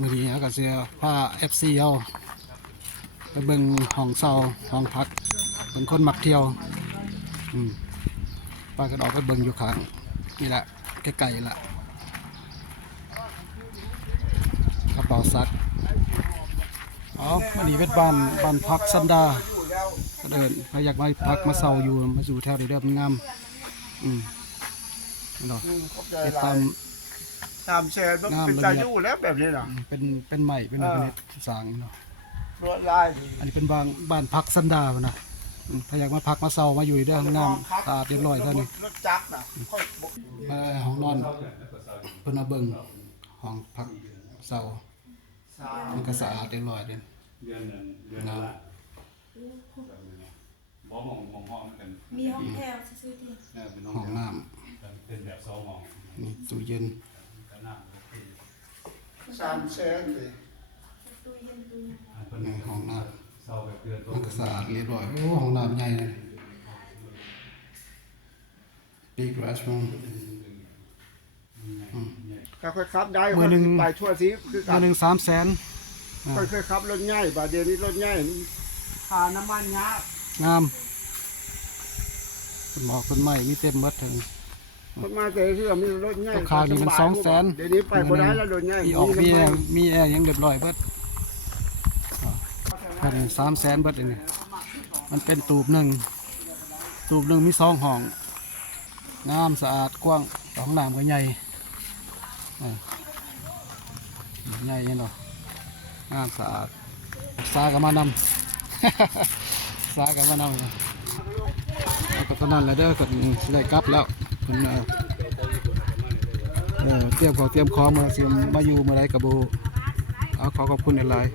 มื้อนี้ก็สิพา FC เอาไปเบิ่งห้องเช่าห้องพักเป็นคนมักเที่ยวป้าก็ออกไปเบิ่งอยู่ข้างนี่แหละใกล้ๆละกระเป๋าซักวันนี้เป็นบ้านพักซันดาเดินใครอยากมาพักมาเช่าอยู่มาอยู่แถวนี้เด้อมันงามเนาะเฮ็ดตามแชร์เป็นตายู่แล้วแบบนี้เนาะเป็นใหม่เป็นอะไรเนี่ยสร้างเนาะรวดลายอันนี้เป็นบ้านพักซันดาพุ่นน่ะถ้าอยากมาพักมาเช่ามาอยู่เด้องามสะอาดเรียบร้อยเท่านี้รถจักรน่ะห้องนอนเพิ่นมาเบิ่งห้องพักเช่ามันก็สะอาดเรียบร้อยเด้งามมีห้องแถวซื้อที่ห้องน้ำนี่ตู้เย็น3 แสนเลยตู้เย็นตู้ในห้องน้ำมันก็สะอาดเรียบร้อยห้องน้ำใหญ่เลย Big restroom ก็ค่อยขับได้คนไปทั่วสิคือมื้อนึง300,000ค่อยขับรถง่ายบาดเดี๋ยวนี้รถง่ายค่าน้ำมันยากงามคนหมอกคนใหม่มีเต็มหมดถึงคนมาแต่เรื่องมีรถง่ายราคานี่มัน200,000เดี๋ยวนี้ไปบ่ได้แล้วรถง่ายมีแอร์ยังเรียบร้อยเบิดพัน300,000เบิดนี่มันเป็นตูบหนึ่งมี2ห้องงามสะอาดกว้างห้องน้ำก็ใหญ่ใหญ่เนาะงามสะอาดสาก็มานำสาก็มานำก็ตอนนั้นแหละเด้อก็ได้กลับแล้วเตรียมของมาสิมาอยู่เมื่อไรกับโบเอาขอบคุณหลาย